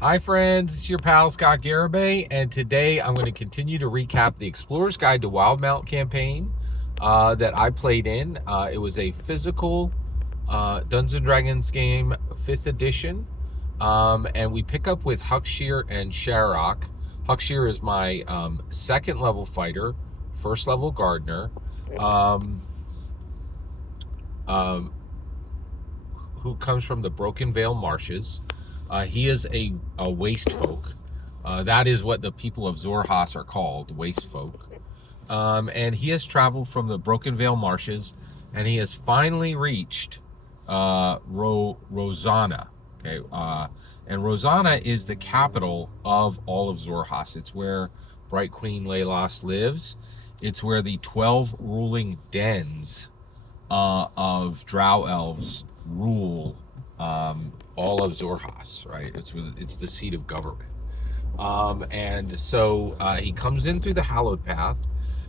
Hi friends, it's your pal Scott Garibay, and today I'm going to continue to recap the Explorer's Guide to Wildemount campaign that I played in. It was a physical Dungeons & Dragons game, 5th edition, and we pick up with Huckshear and Sharrock. Huckshear is my 2nd level fighter, 1st level gardener, um, um, who comes from the Broken Vale Marshes. He is a waste folk. That is what the people of Xhorhas are called, waste folk. And he has traveled from the Broken Vale Marshes, and he has finally reached Rosanna. Okay, and Rosanna is the capital of all of Xhorhas. It's where Bright Queen Leilas lives. It's where the 12 ruling dens of Drow elves rule all of Xhorhas, right? It's the seat of government. And so he comes in through the Hallowed Path.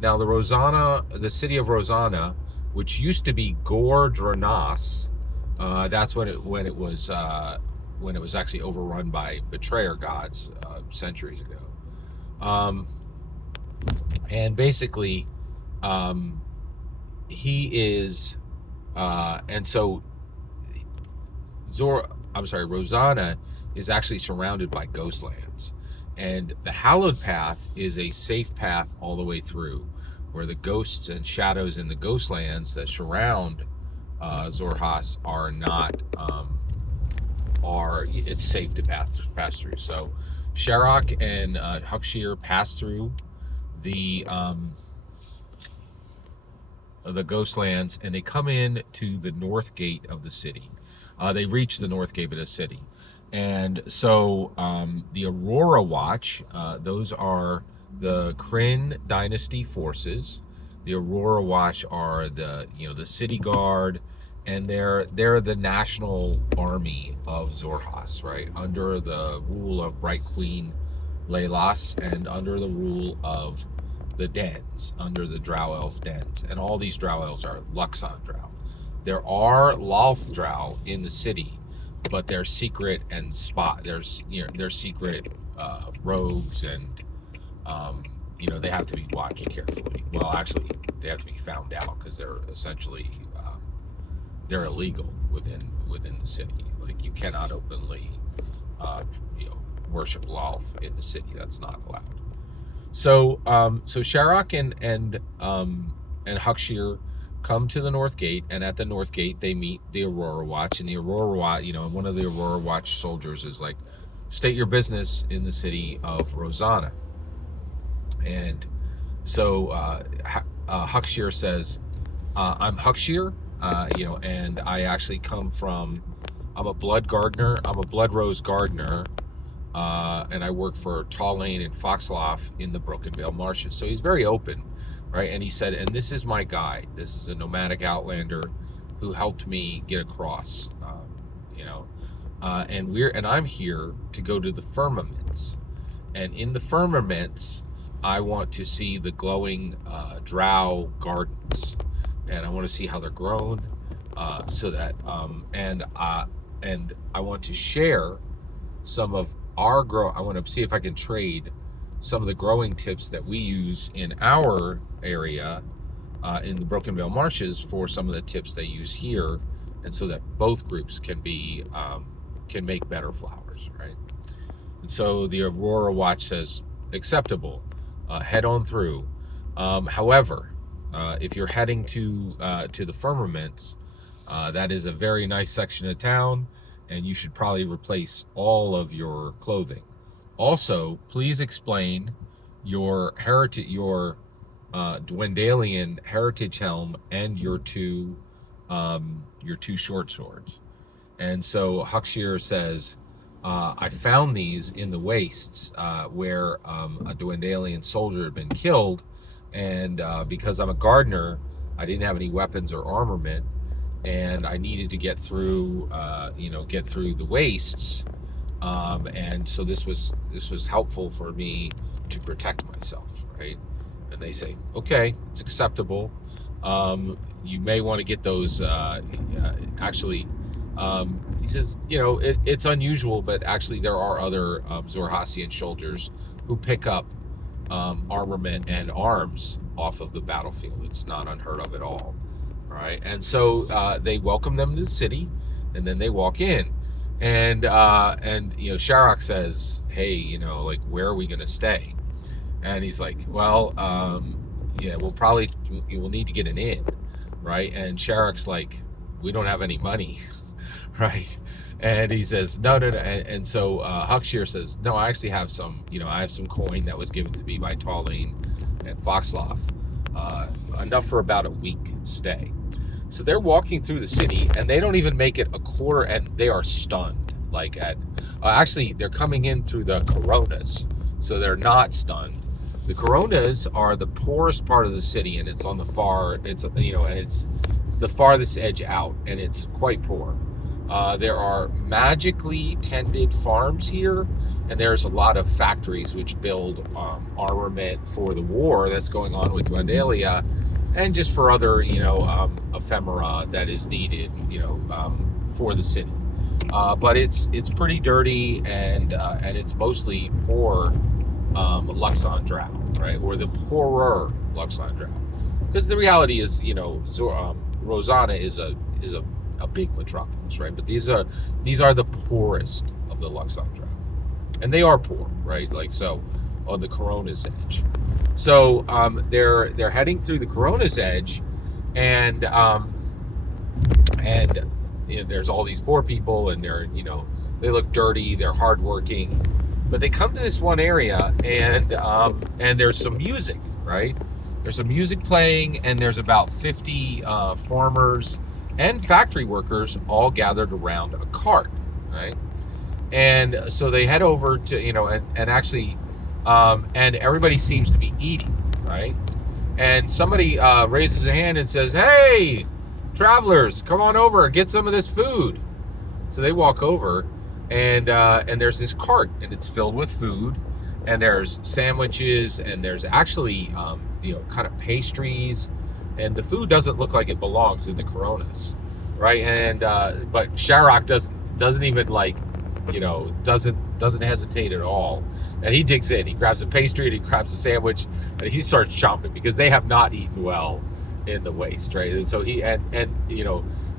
Now the city of Rosanna, which used to be Gor Dranas, that's when it was actually overrun by betrayer gods centuries ago. And basically, he is, and so Rosanna is actually surrounded by ghostlands, and the Hallowed Path is a safe path all the way through, where the ghosts and shadows in the ghostlands that surround Xhorhas are not it's safe to pass through. So Sharrock and Huckshear pass through the ghostlands, and they come in to the north gate of the city. They reach the north gate of the city, and so the Aurora Watch, those are the Kryn dynasty forces. The Aurora Watch are the city guard, and they're the national army of Xhorhas, right, under the rule of Bright Queen Leilas and under the rule of the dens, under the Drow elf dens, and all these Drow elves are Luxon Drow. There are Lolth Drow in the city, but they're secret and they're secret rogues, and they have to be watched carefully. Well, actually, they have to be found out because they're essentially they're illegal within the city. Like, you cannot openly worship Lolth in the city. That's not allowed. So Sharrock and Huckshear come to the North Gate, and at the North Gate they meet the Aurora Watch, and the Aurora Watch, one of the Aurora Watch soldiers is like, state your business in the city of Rosanna. And so Huckshear says, I'm Huckshear, and I actually come from, I'm a blood gardener, I'm a blood rose gardener, and I work for Tallane and Foxloff in the Broken Vale Marshes. So he's very open, right? And he said, and this is my guide. This is a nomadic outlander who helped me get across, and I'm here to go to the firmaments. And in the firmaments, I want to see the glowing drow gardens, and I want to see how they're grown, so that and I want to share some of our I want to see if I can trade some of the growing tips that we use in our area in the Broken Vale Marshes for some of the tips they use here, and so that both groups can make better flowers, right? And so the Aurora Watch says, acceptable, head on through. However, if you're heading to the firmaments, that is a very nice section of town, and you should probably replace all of your clothing. Also, please explain your heritage, your Dwendalian heritage helm, and your two short swords. And so Huckshear says, I found these in the wastes where a Dwendalian soldier had been killed, and because I'm a gardener, I didn't have any weapons or armament, and I needed to get through the wastes, and so this was helpful for me to protect myself, right? And they say, okay, it's acceptable. You may want to get those. Actually, He says, it's unusual, but actually there are other Zorhasian soldiers who pick up armament and arms off of the battlefield. It's not unheard of at all. Right? And so they welcome them to the city, and then they walk in, and Sharrock says, "Hey, like, where are we going to stay?" And he's like, "Well, yeah, we'll need to get an inn, right?" And Sharrock's like, "We don't have any money." Right? And he says, no. And so Huckshear says, "No, I actually have some, I have some coin that was given to me by Tallane and Foxloff, enough for about a week stay." So they're walking through the city, and they don't even make it a quarter, and they are stunned. Like actually, they're coming in through the Coronas, so they're not stunned. The Coronas are the poorest part of the city, and it's on the far, and it's the farthest edge out, and it's quite poor. There are magically tended farms here, and there's a lot of factories which build armament for the war that's going on with Vandalia, and just for other, ephemera that is needed, for the city. But it's pretty dirty, and it's mostly poor Luxon Drow, right, or the poorer Luxon Drow, because the reality is, Rosanna is a big metropolis, right? But these are the poorest of the Luxon Drow, and they are poor, right? Like, so on the Corona's edge. So they're heading through the Corona's edge, and there's all these poor people, and they're they look dirty, they're hardworking, but they come to this one area, and there's some music, right? There's some music playing, and there's about 50 farmers and factory workers all gathered around a cart, right? And so they head over to, and actually, and everybody seems to be eating, right? And somebody raises a hand and says, "Hey, travelers, come on over, get some of this food." So they walk over, and there's this cart, and it's filled with food, and there's sandwiches, and there's actually, kind of pastries, and the food doesn't look like it belongs in the Coronas, right? And but Sharrock doesn't even doesn't hesitate at all, and he digs in. He grabs a pastry, and he grabs a sandwich, and he starts chomping, because they have not eaten well in the waste, right? And so and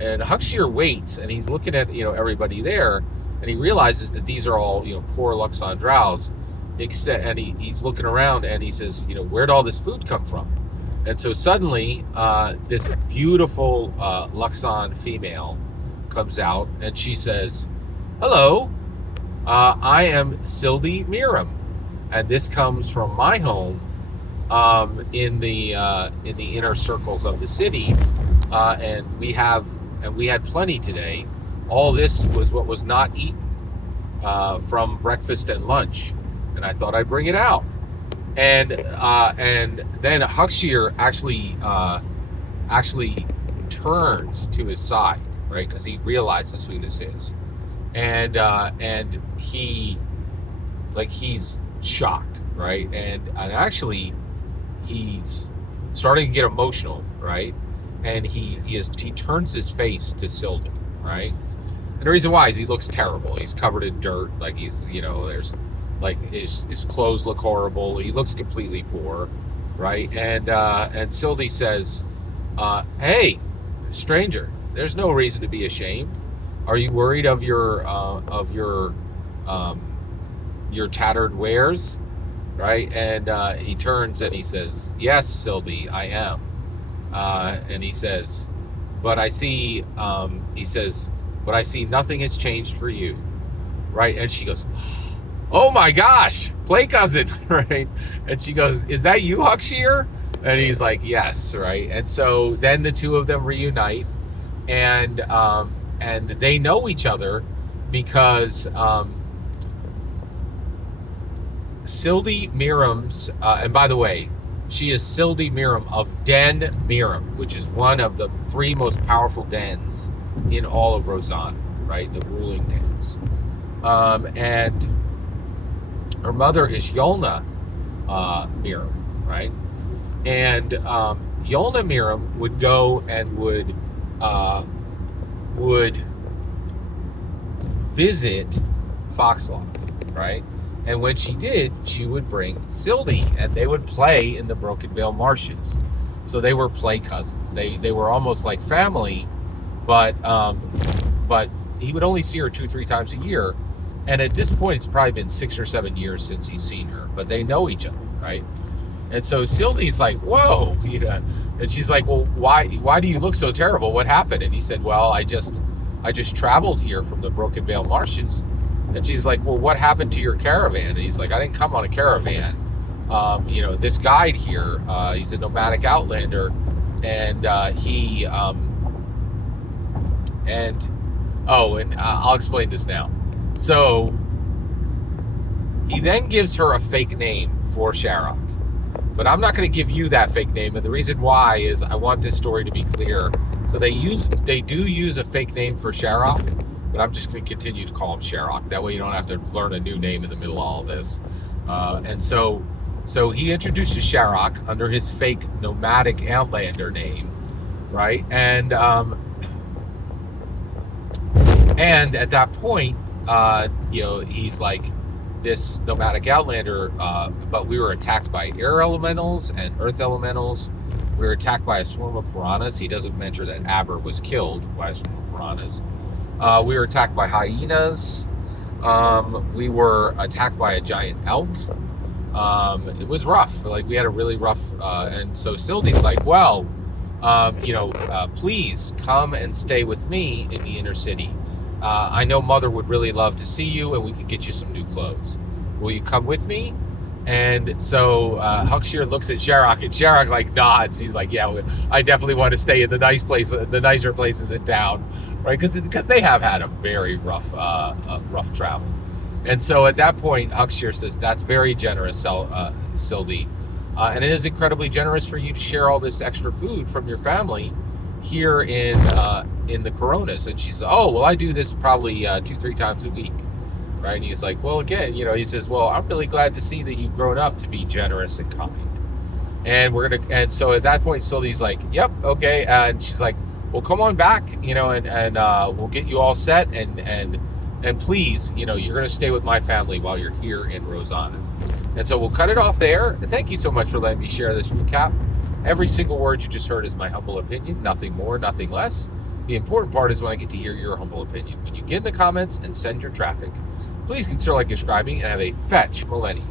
Huckshear waits, and he's looking at everybody there, and he realizes that these are all poor Luxon Drows, and he's looking around, and he says, "Where'd all this food come from?" And so suddenly, this beautiful Luxon female comes out, and she says, "Hello, I am Cyldi Mirrim, and this comes from my home in the inner circles of the city, and we had plenty today. All this was what was not eaten from breakfast and lunch, and I thought I'd bring it out." And then Huckshear actually turns to his side, right, because he realizes who this is, and he's shocked, right, and actually he's starting to get emotional, right, and he turns his face to Cyldi, right, and the reason why is he looks terrible. He's covered in dirt, like he's there's his clothes look horrible. He looks completely poor, right? And Cyldi says, "Hey, stranger, there's no reason to be ashamed. Are you worried of your tattered wares?" Right? And he turns and he says, "Yes, Cyldi, I am." And he says, "But I see," "but I see nothing has changed for you." Right? And she goes, "Oh my gosh, play cousin," right? And she goes, "Is that you, Huckshear?" And he's like, "Yes," right? And so then the two of them reunite, and they know each other because Cyldi Mirrim's, and by the way, she is Cyldi Mirrim of Den Mirrim, which is one of the 3 most powerful dens in all of Rosanna, right? The ruling dens. And her mother is Yolna Mirrim, right? And Yolna Mirrim would go and would visit Foxlock, right? And when she did, she would bring Cyldi, and they would play in the Broken Vale Marshes. So they were play cousins. They were almost like family, but he would only see her 2-3 times a year. And at this point, it's probably been 6 or 7 years since he's seen her, but they know each other, right? And so Cyldi's like, whoa, and she's like, well, why do you look so terrible? What happened? And he said, well, I just traveled here from the Broken Vale Marshes. And she's like, well, what happened to your caravan? And he's like, I didn't come on a caravan. This guide here, he's a nomadic outlander, and I'll explain this now. So he then gives her a fake name for Sharrock, but I'm not going to give you that fake name, and the reason why is I want this story to be clear. So they do use a fake name for Sharrock, but I'm just going to continue to call him Sharrock. That way you don't have to learn a new name in the middle of all of this. And so he introduces Sharrock under his fake nomadic outlander name, right? And at that point, he's like this nomadic outlander, but we were attacked by air elementals and earth elementals. We were attacked by a swarm of piranhas. He doesn't mention that Aber was killed by a swarm of piranhas. We were attacked by hyenas. We were attacked by a giant elk. It was rough. Like, we had a really rough, and so Cyldi's like, well, please come and stay with me in the inner city. I know Mother would really love to see you, and we could get you some new clothes. Will you come with me? And so Huckshear looks at Sharrock, and Sharrock like nods. He's like, yeah, I definitely want to stay in the nicer places in town, right? Because they have had a very rough travel. And so at that point, Huckshear says, that's very generous, Cyldi. And it is incredibly generous for you to share all this extra food from your family here in the Coronas. And she says, oh, well, I do this probably 2-3 times a week, right? And he's like, well, again, he says, well, I'm really glad to see that you've grown up to be generous and kind. And so at that point, Cyldi's like, yep, okay. And she's like, well, come on back, and we'll get you all set, and please, you're going to stay with my family while you're here in Rosanna. And so we'll cut it off there. Thank you so much for letting me share this recap. Every single word you just heard is my humble opinion, nothing more, nothing less. The important part is when I get to hear your humble opinion. When you get in the comments and send your traffic, please consider subscribing, and have a fetch millennium.